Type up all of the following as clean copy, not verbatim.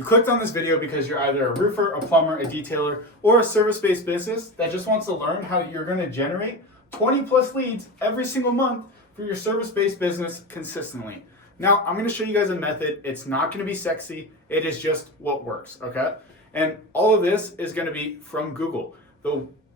You clicked on this video because you're either a roofer, a plumber, a detailer, or a service-based business that just wants to learn how you're going to generate 20 plus leads every single month for your service-based business consistently. Now, I'm going to show you guys a method. It's not going to be sexy. It is just what works, okay? And all of this is going to be from Google.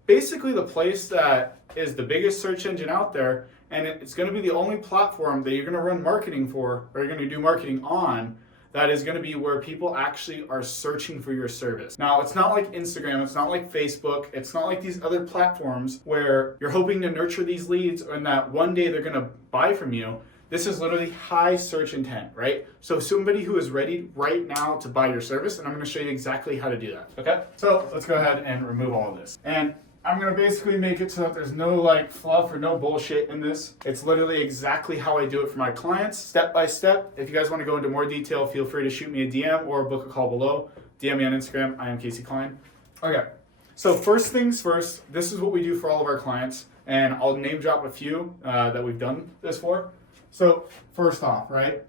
Basically the place that is the biggest search engine out there, and it's going to be the only platform that you're going to run marketing for, or you're going to do marketing on, that is going to be where people actually are searching for your service. Now, it's not like Instagram, it's not like Facebook, it's not like these other platforms where you're hoping to nurture these leads and that one day they're going to buy from you. This is literally high search intent, right? So somebody who is ready right now to buy your service, and I'm going to show you exactly how to do that, okay? So let's go ahead and remove all of this. And I'm going to basically make it so that there's no like fluff or no bullshit in this. It's literally exactly how I do it for my clients, step by step. If you guys want to go into more detail, feel free to shoot me a DM or book a call below. DM me on Instagram. I am Kasey Kline. Okay, so first things first, this is what we do for all of our clients, and I'll name drop a few that we've done this for. So first off, right,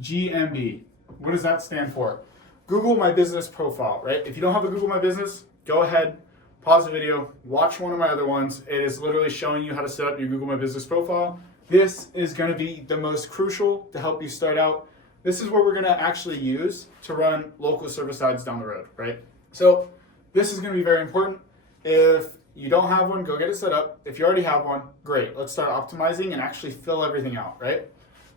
GMB. What does that stand for? Google My Business Profile, right? If you don't have a Google My Business, go ahead, pause the video, watch one of my other ones. It is literally showing you how to set up your Google My Business profile. This is going to be the most crucial to help you start out. This is what we're going to actually use to run local service ads down the road, right? So this is going to be very important. If you don't have one, go get it set up. If you already have one, great. Let's start optimizing and actually fill everything out, right?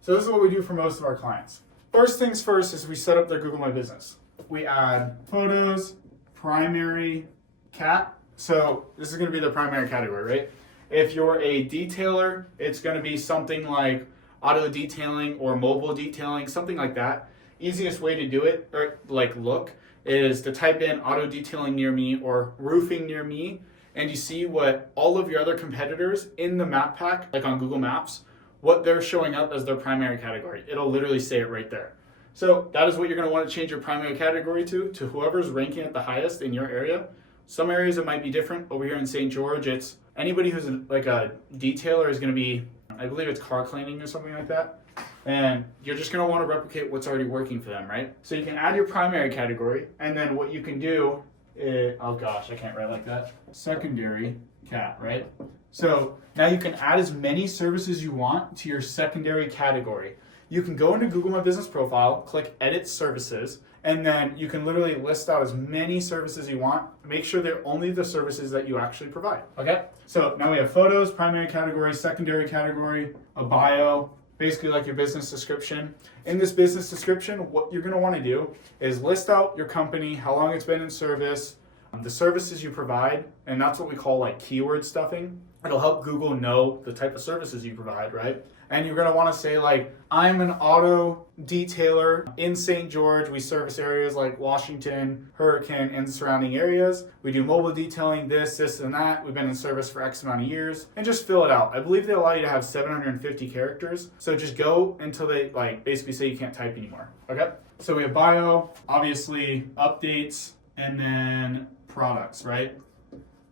So this is what we do for most of our clients. First things first is we set up their Google My Business. We add photos, primary, cat. So this is going to be the primary category, right? If you're a detailer, it's going to be something like auto detailing or mobile detailing, something like that. Easiest way to do it, or like look, is to type in auto detailing near me or roofing near me, and you see what all of your other competitors in the map pack, like on Google Maps, what they're showing up as their primary category. It'll literally say it right there. So that is what you're going to want to change your primary category to whoever's ranking at the highest in your area. Some areas it might be different. Over here in St. George, it's anybody who's like a detailer is going to be, I believe it's car cleaning or something like that. And you're just going to want to replicate what's already working for them, right? So you can add your primary category, and then what you can do is, oh gosh, I can't write like that. Secondary cat, right? So now you can add as many services you want to your secondary category. You can go into Google My Business Profile, click Edit Services, and then you can literally list out as many services you want. Make sure they're only the services that you actually provide, okay? So now we have photos, primary category, secondary category, a bio, basically like your business description. In this business description, what you're gonna wanna do is list out your company, how long it's been in service, the services you provide, and that's what we call like keyword stuffing. It'll help Google know the type of services you provide, right? And you're gonna wanna say like, I'm an auto detailer in St. George. We service areas like Washington, Hurricane, and the surrounding areas. We do mobile detailing, this, and that. We've been in service for X amount of years. And just fill it out. I believe they allow you to have 750 characters. So just go until they like basically say you can't type anymore, okay? So we have bio, obviously updates, and then products, right?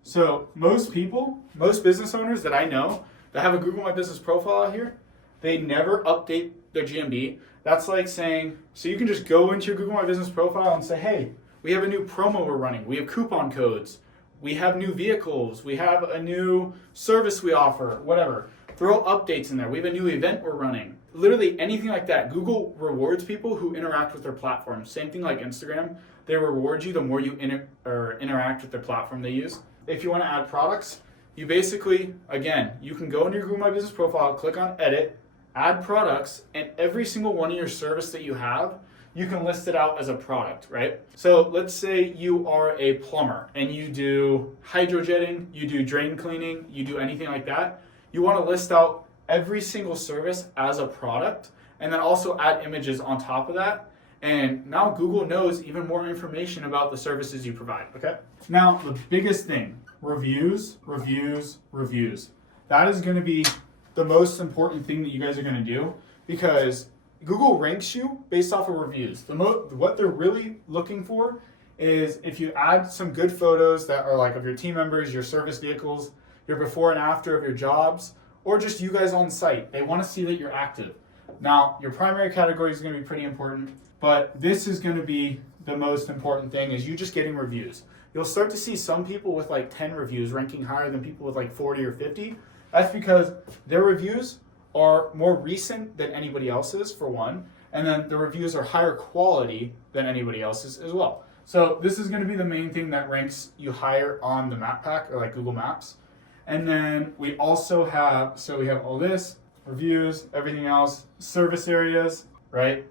So most business owners that I know that have a Google My Business profile out here, they never update their GMB. That's like saying, so you can just go into your Google My Business profile and say, hey, we have a new promo we're running. We have coupon codes. We have new vehicles. We have a new service we offer, whatever. Throw updates in there. We have a new event we're running. Literally anything like that. Google rewards people who interact with their platform. Same thing like Instagram. They reward you the more you interact with their platform they use. If you want to add products, you basically, again, you can go into your Google My Business profile, click on edit, add products, and every single one of your service that you have, you can list it out as a product, right? So let's say you are a plumber and you do hydrojetting, you do drain cleaning, you do anything like that. You want to list out every single service as a product and then also add images on top of that. And now Google knows even more information about the services you provide, okay? Now, the biggest thing, reviews. That is going to be the most important thing that you guys are going to do, because Google ranks you based off of reviews. What they're really looking for is if you add some good photos that are like of your team members, your service vehicles, your before and after of your jobs, or just you guys on site. They want to see that you're active. Now, your primary category is going to be pretty important, but this is going to be the most important thing is you just getting reviews. You'll start to see some people with like 10 reviews ranking higher than people with like 40 or 50. That's because their reviews are more recent than anybody else's, for one, and then the reviews are higher quality than anybody else's as well. So this is going to be the main thing that ranks you higher on the map pack or like Google Maps. And then we also have, so we have all this, reviews, everything else, service areas, right?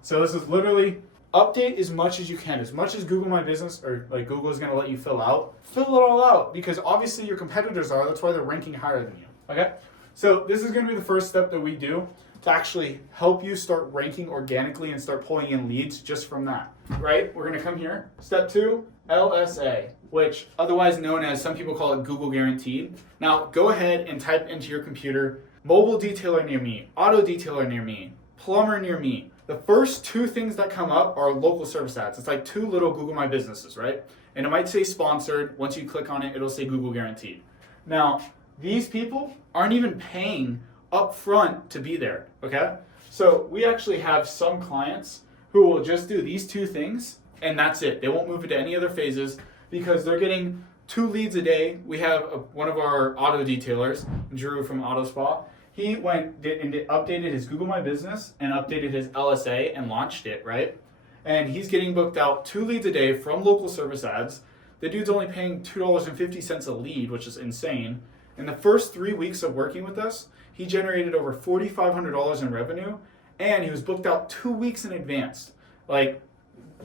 So this is literally update as much as you can, as much as Google My Business or like Google is going to let you fill it all out, because obviously your competitors are, that's why they're ranking higher than you, okay? So this is going to be the first step that we do to actually help you start ranking organically and start pulling in leads just from that, right? We're going to come here. Step 2, LSA, which otherwise known as, some people call it Google Guaranteed. Now go ahead and type into your computer, mobile detailer near me, auto detailer near me, plumber near me. The first 2 things that come up are local service ads. It's like 2 little Google My Businesses, right? And it might say sponsored. Once you click on it, it'll say Google Guaranteed. Now, these people aren't even paying up front to be there, okay? So we actually have some clients who will just do these 2 things and that's it. They won't move into any other phases because they're getting 2 leads a day. We have one of our auto detailers, Drew from Auto Spa. He went and updated his Google My Business and updated his LSA and launched it, right? And he's getting booked out 2 leads a day from local service ads. The dude's only paying $2.50 a lead, which is insane. In the first 3 weeks of working with us, he generated over $4,500 in revenue, and he was booked out 2 weeks in advance. Like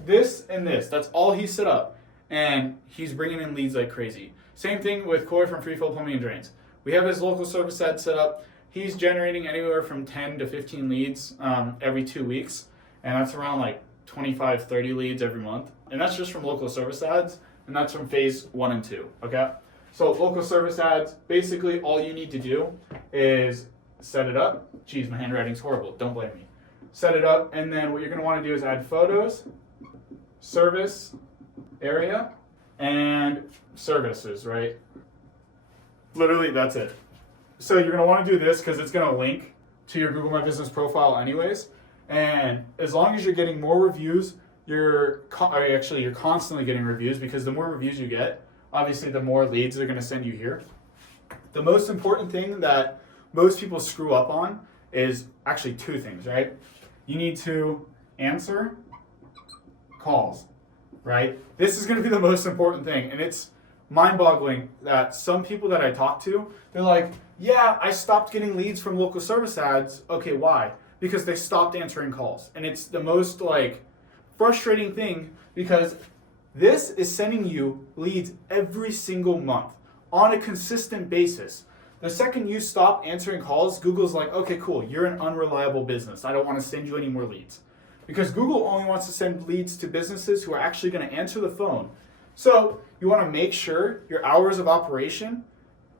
this and this, that's all he set up, and he's bringing in leads like crazy. Same thing with Corey from Free Fill Plumbing and Drains. We have his local service ad set up. He's generating anywhere from 10 to 15 leads every 2 weeks, and that's around like 25, 30 leads every month. And that's just from local service ads, and that's from phase 1 and 2, okay? So local service ads, basically all you need to do is set it up. Geez, my handwriting's horrible, don't blame me. Set it up, and then what you're gonna wanna do is add photos, service area, and services, right? Literally, that's it. So you're gonna wanna do this because it's gonna link to your Google My Business profile anyways. And as long as you're getting more reviews, you're constantly getting reviews, because the more reviews you get, obviously the more leads they're gonna send you here. The most important thing that most people screw up on is actually 2 things, right? You need to answer calls, right? This is gonna be the most important thing, and it's mind-boggling that some people that I talk to, they're like, yeah, I stopped getting leads from local service ads. Okay, why? Because they stopped answering calls. And it's the most like frustrating thing, because this is sending you leads every single month on a consistent basis. The second you stop answering calls, Google's like, okay, cool, you're an unreliable business. I don't want to send you any more leads. Because Google only wants to send leads to businesses who are actually going to answer the phone. So you want to make sure your hours of operation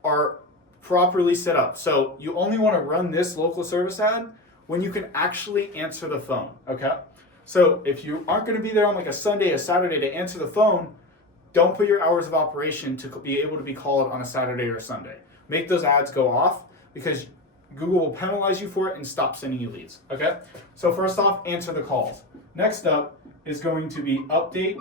are properly set up. So you only want to run this local service ad when you can actually answer the phone, okay? So if you aren't going to be there on like a Sunday, a Saturday to answer the phone, don't put your hours of operation to be able to be called on a Saturday or a Sunday. Make those ads go off, because Google will penalize you for it and stop sending you leads, okay? So first off, answer the calls. Next up is going to be update.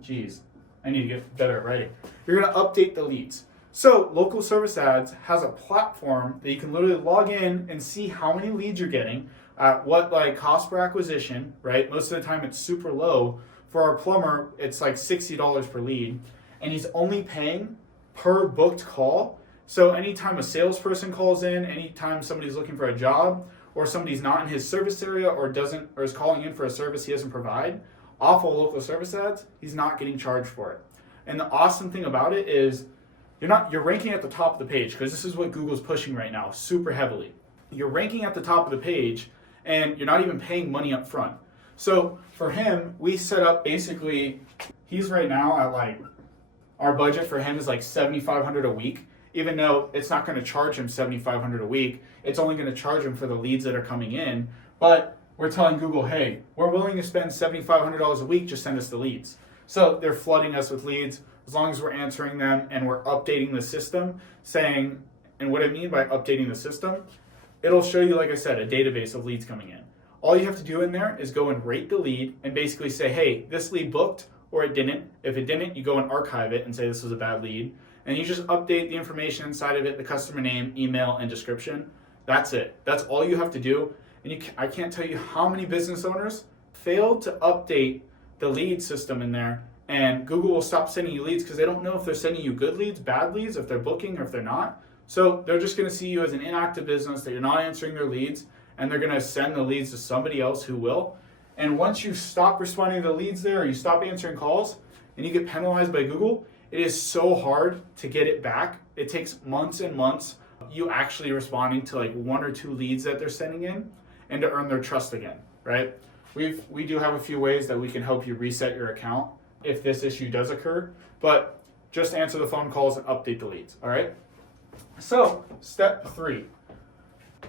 Geez, I need to get better at writing. You're going to update the leads. So local service ads has a platform that you can literally log in and see how many leads you're getting, what like cost per acquisition, right? Most of the time it's super low. For our plumber, it's like $60 per lead, and he's only paying per booked call. So anytime a salesperson calls in, anytime somebody's looking for a job, or somebody's not in his service area or is calling in for a service he doesn't provide, off of local service ads, he's not getting charged for it. And the awesome thing about it is you're ranking at the top of the page, because this is what Google's pushing right now super heavily. You're ranking at the top of the page, and you're not even paying money up front. So for him, we set up basically, he's right now at like, our budget for him is like $7,500 a week, even though it's not going to charge him $7,500 a week. It's only going to charge him for the leads that are coming in. But we're telling Google, hey, we're willing to spend $7,500 a week, just send us the leads. So they're flooding us with leads as long as we're answering them and we're updating the system, and what I mean by updating the system, it'll show you, like I said, a database of leads coming in. All you have to do in there is go and rate the lead and basically say, hey, this lead booked or it didn't. If it didn't, you go and archive it and say this was a bad lead. And you just update the information inside of it, the customer name, email, and description. That's it. That's all you have to do. And I can't tell you how many business owners failed to update the lead system in there, and Google will stop sending you leads because they don't know if they're sending you good leads, bad leads, if they're booking or if they're not. So they're just going to see you as an inactive business, that you're not answering their leads, and they're going to send the leads to somebody else who will. And once you stop responding to the leads there, or you stop answering calls, and you get penalized by Google, it is so hard to get it back. It takes months and months you actually responding to like 1 or 2 leads that they're sending in, and to earn their trust again, right? We do have a few ways that we can help you reset your account if this issue does occur, but just answer the phone calls and update the leads, all right? So step 3,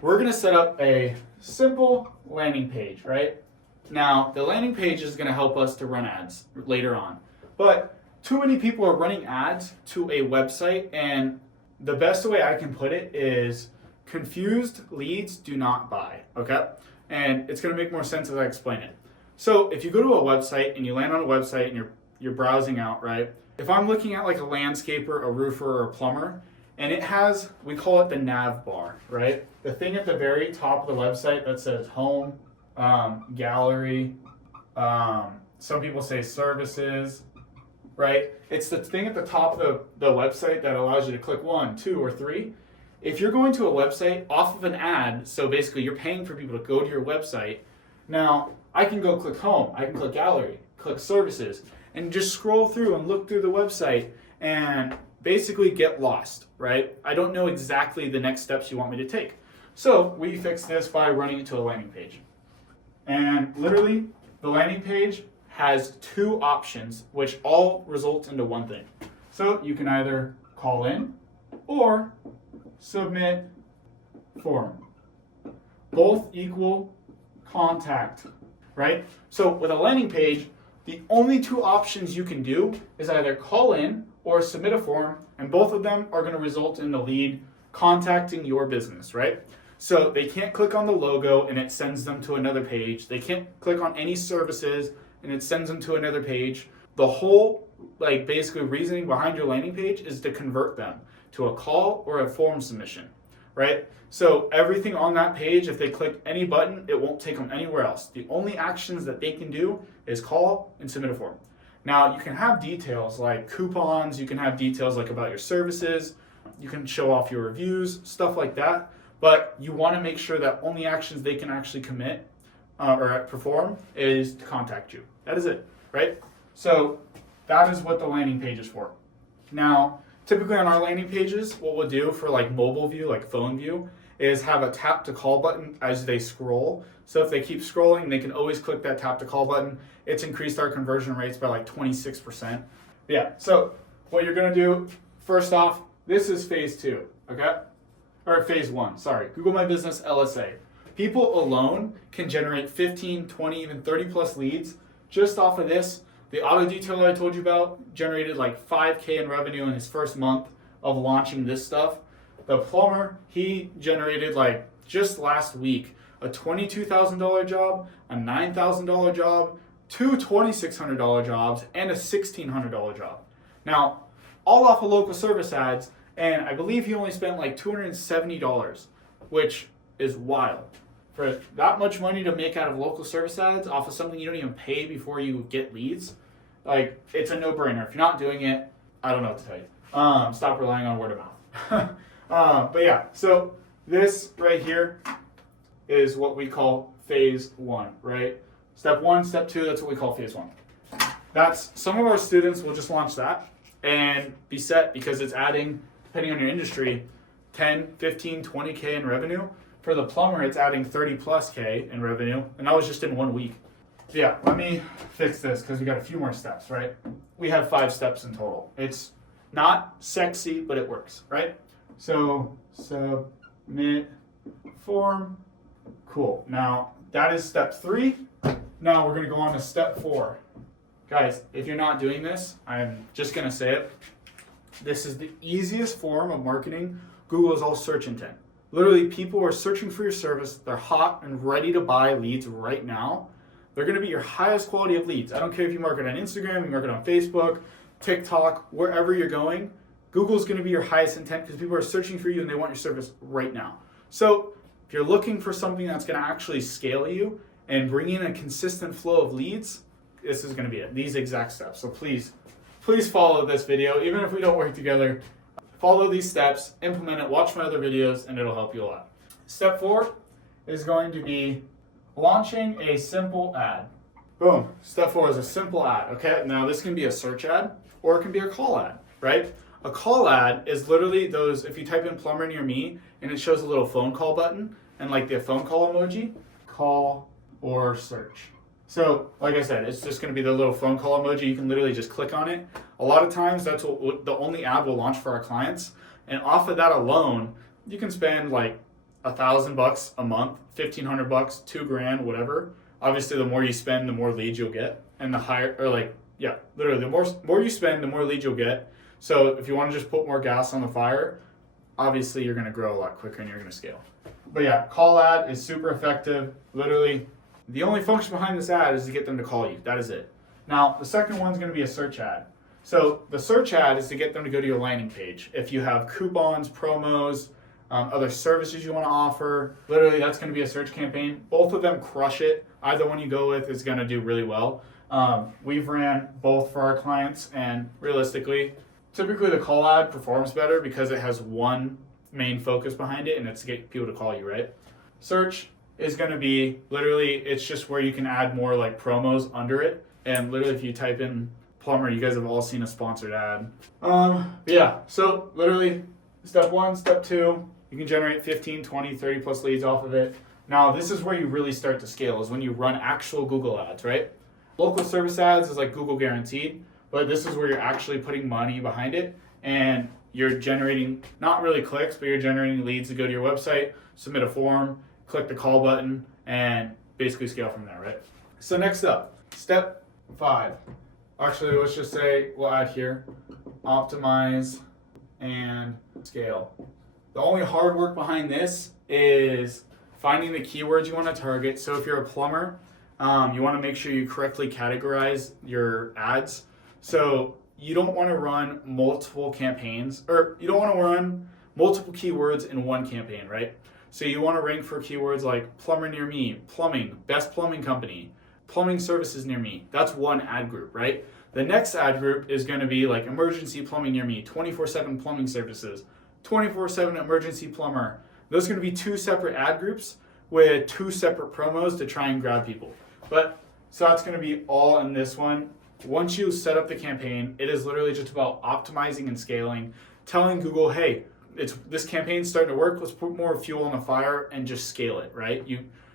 we're gonna set up a simple landing page, right? Now, the landing page is gonna help us to run ads later on, but too many people are running ads to a website, and the best way I can put it is confused leads do not buy, okay? And it's gonna make more sense as I explain it. So if you go to a website and you land on a website and you're browsing out, right? If I'm looking at like a landscaper, a roofer, or a plumber, and it has, we call it the nav bar, right? The thing at the very top of the website that says home, gallery, some people say services, right? It's the thing at the top of the website that allows you to click 1, 2, or 3. If you're going to a website off of an ad, so basically you're paying for people to go to your website, now I can go click home, I can click gallery, click services, and just scroll through and look through the website and basically get lost, right? I don't know exactly the next steps you want me to take. So we fix this by running it to a landing page. And literally, the landing page has 2 options, which all result into one thing. So you can either call in or submit form. Both equal contact, right? So with a landing page, the only 2 options you can do is either call in or submit a form, and both of them are going to result in the lead contacting your business, right? So they can't click on the logo and it sends them to another page. They can't click on any services and it sends them to another page. The whole, like, basically reasoning behind your landing page is to convert them to a call or a form submission, right? So everything on that page, if they click any button, it won't take them anywhere else. The only actions that they can do is call and submit a form. Now, you can have details like coupons, you can have details like about your services, you can show off your reviews, stuff like that, but you want to make sure that only actions they can actually commit or perform is to contact you. That is it, right? So that is what the landing page is for. Now, typically on our landing pages, what we'll do for like mobile view, like phone view, is have a tap to call button as they scroll. So if they keep scrolling, they can always click that tap to call button. It's increased our conversion rates by like 26%. Yeah, so what you're gonna do, first off, this is phase 2, okay? Or phase 1, sorry. Google My Business LSA. People alone can generate 15, 20, even 30 plus leads just off of this. The auto detailer I told you about generated like $5K in revenue in his first month of launching this stuff. The plumber, he generated like just last week a $22,000 job, a $9,000 job, 2 $2,600 jobs, and a $1,600 job. Now, all off of local service ads, and I believe he only spent like $270, which is wild. For that much money to make out of local service ads off of something you don't even pay before you get leads, like, it's a no-brainer. If you're not doing it, I don't know what to tell you. Stop relying on word of mouth. But yeah, so this right here is what we call phase 1, right? Step 1, step 2, that's what we call phase 1. That's, some of our students will just launch that and be set because it's adding, depending on your industry, 10, 15, 20K in revenue. For the plumber, it's adding 30 plus K in revenue, and that was just in 1 week. So yeah, let me fix this because we got a few more steps, right? We have 5 steps in total. It's not sexy, but it works, right? So submit form, cool. Now that is step 3. Now we're gonna go on to step 4. Guys, if you're not doing this, I'm just gonna say it. This is the easiest form of marketing. Google is all search intent. Literally, people are searching for your service. They're hot and ready to buy leads right now. They're going to be your highest quality of leads. I don't care if you market on Instagram, you market on Facebook, TikTok, wherever you're going. Google's going to be your highest intent because people are searching for you and they want your service right now. So if you're looking for something that's going to actually scale you and bring in a consistent flow of leads, this is going to be it, these exact steps. So please follow this video. Even if we don't work together, follow these steps, implement it, watch my other videos, and it'll help you a lot. Step 4 is going to be launching a simple ad. Boom. Step 4 is a simple ad, okay? Now this can be a search ad or it can be a call ad, right? A call ad is literally those, if you type in plumber near me and it shows a little phone call button and like the phone call emoji, call or search. So like I said, it's just going to be the little phone call emoji. You can literally just click on it. A lot of times that's what the only ad we'll launch for our clients. And off of that alone, you can spend like $1,000 a month, $1,500, $2,000, whatever. Obviously, the more you spend, the more leads you'll get, and the higher, or like, yeah, literally, the more you spend, the more leads you'll get. So if you want to just put more gas on the fire, obviously you're going to grow a lot quicker and you're going to scale. But yeah, call ad is super effective. Literally, the only function behind this ad is to get them to call you. That is it. Now, the second one is going to be a search ad. So the search ad is to get them to go to your landing page. If you have coupons, promos, other services you want to offer, literally that's going to be a search campaign. Both of them crush it. Either one you go with is going to do really well. We've ran both for our clients, and realistically, typically the call ad performs better because it has one main focus behind it, and it's to get people to call you, right? Search is going to be literally, it's just where you can add more like promos under it. And literally if you type in plumber, you guys have all seen a sponsored ad. Yeah, so literally step 1, step 2, you can generate 15, 20, 30 plus leads off of it. Now this is where you really start to scale, is when you run actual Google ads, right? Local service ads is like Google guaranteed, but this is where you're actually putting money behind it and you're generating, not really clicks, but you're generating leads to go to your website, submit a form, click the call button, and basically scale from there, right? So next up, step 5. Actually, let's just say we'll add here, optimize and scale. The only hard work behind this is finding the keywords you want to target. So if you're a plumber, you want to make sure you correctly categorize your ads. So you don't want to run multiple campaigns, or you don't want to run multiple keywords in one campaign, right? So you want to rank for keywords like plumber near me, plumbing, best plumbing company, plumbing services near me. That's one ad group, right? The next ad group is going to be like emergency plumbing near me, 24/7 plumbing services, 24/7 emergency plumber. Those are going to be 2 separate ad groups with 2 separate promos to try and grab people. But so that's going to be all in this one. Once you set up the campaign, it is literally just about optimizing and scaling, telling Google, hey, this campaign's starting to work, let's put more fuel on the fire and just scale it, right?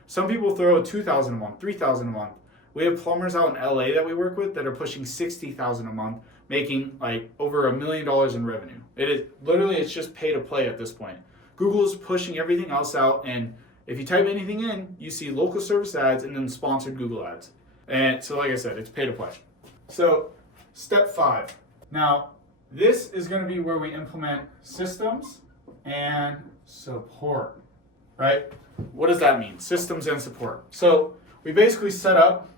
Some people throw $2,000 a month, $3,000 a month. We have plumbers out in LA that we work with that are pushing $60,000 a month, making like over $1 million in revenue. It's just pay to play at this point. Google's pushing everything else out, and if you type anything in, you see local service ads and then sponsored Google ads. And so like I said, it's pay to play. So step 5. Now, this is going to be where we implement systems and support, right? What does that mean? Systems and support. So we basically set up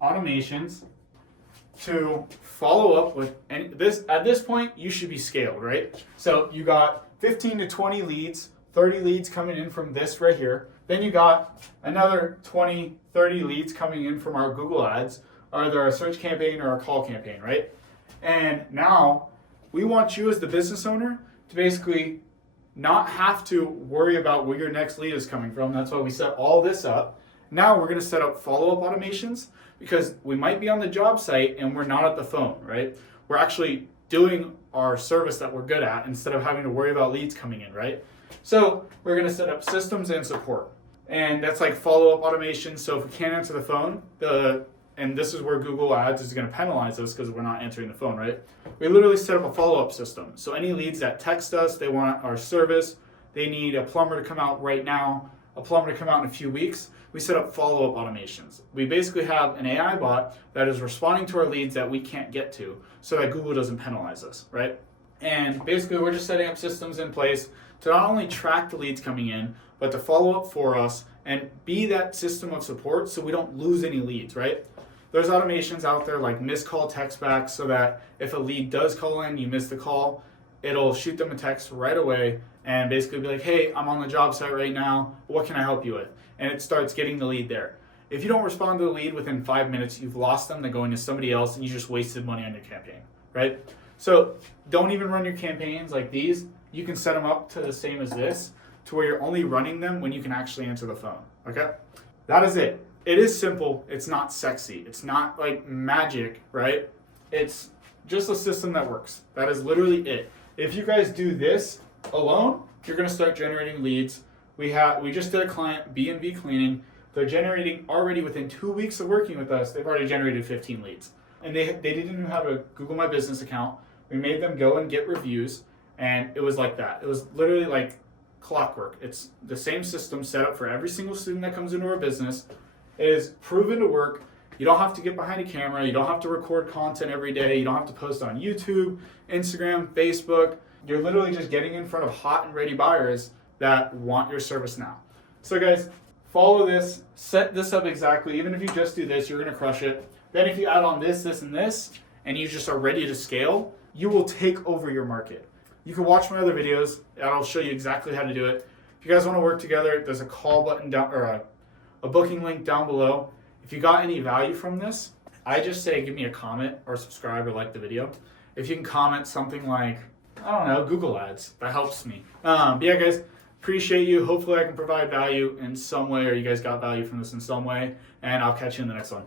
automations to follow up with this. At this point, you should be scaled, right? So you got 15 to 20 leads, 30 leads coming in from this right here. Then you got another 20, 30 leads coming in from our Google ads, either a search campaign or a call campaign, right? And now we want you as the business owner to basically not have to worry about where your next lead is coming from. That's why we set all this up. Now we're going to set up follow-up automations, because we might be on the job site and we're not at the phone, right? We're actually doing our service that we're good at instead of having to worry about leads coming in, right? So we're going to set up systems and support. And that's like follow-up automation. So if we can't answer the phone, and this is where Google Ads is going to penalize us because we're not answering the phone, right? We literally set up a follow-up system. So any leads that text us, they want our service, they need a plumber to come out right now, a plumber to come out in a few weeks, we set up follow-up automations. We basically have an AI bot that is responding to our leads that we can't get to so that Google doesn't penalize us, right? And basically, we're just setting up systems in place to not only track the leads coming in, but to follow up for us and be that system of support so we don't lose any leads, right? There's automations out there like missed call text back, so that if a lead does call in, you miss the call, it'll shoot them a text right away and basically be like, hey, I'm on the job site right now. What can I help you with? And it starts getting the lead there. If you don't respond to the lead within 5 minutes, you've lost them. They're going to somebody else and you just wasted money on your campaign, right? So don't even run your campaigns like these. You can set them up to the same as this, to where you're only running them when you can actually answer the phone, okay? That is it. It is simple. It's not sexy. It's not like magic, right? It's just a system that works. That is literally it. If you guys do this alone, you're gonna start generating leads. We just did a client, B&B Cleaning. They're generating already within 2 weeks of working with us, they've already generated 15 leads. And they didn't even have a Google My Business account. We made them go and get reviews, and it was like that. It was literally like clockwork. It's the same system set up for every single student that comes into our business. It is proven to work. You don't have to get behind a camera. You don't have to record content every day. You don't have to post on YouTube, Instagram, Facebook. You're literally just getting in front of hot and ready buyers that want your service now. So guys, follow this, set this up exactly. Even if you just do this, you're gonna crush it. Then if you add on this, this, and this, and you just are ready to scale, you will take over your market. You can watch my other videos, and I'll show you exactly how to do it. If you guys wanna work together, there's a call button down, or a booking link down below. If you got any value from this, I just say give me a comment or subscribe or like the video. If you can comment something like, I don't know, Google Ads, that helps me. But yeah, guys, appreciate you. Hopefully I can provide value in some way, or you guys got value from this in some way, and I'll catch you in the next one.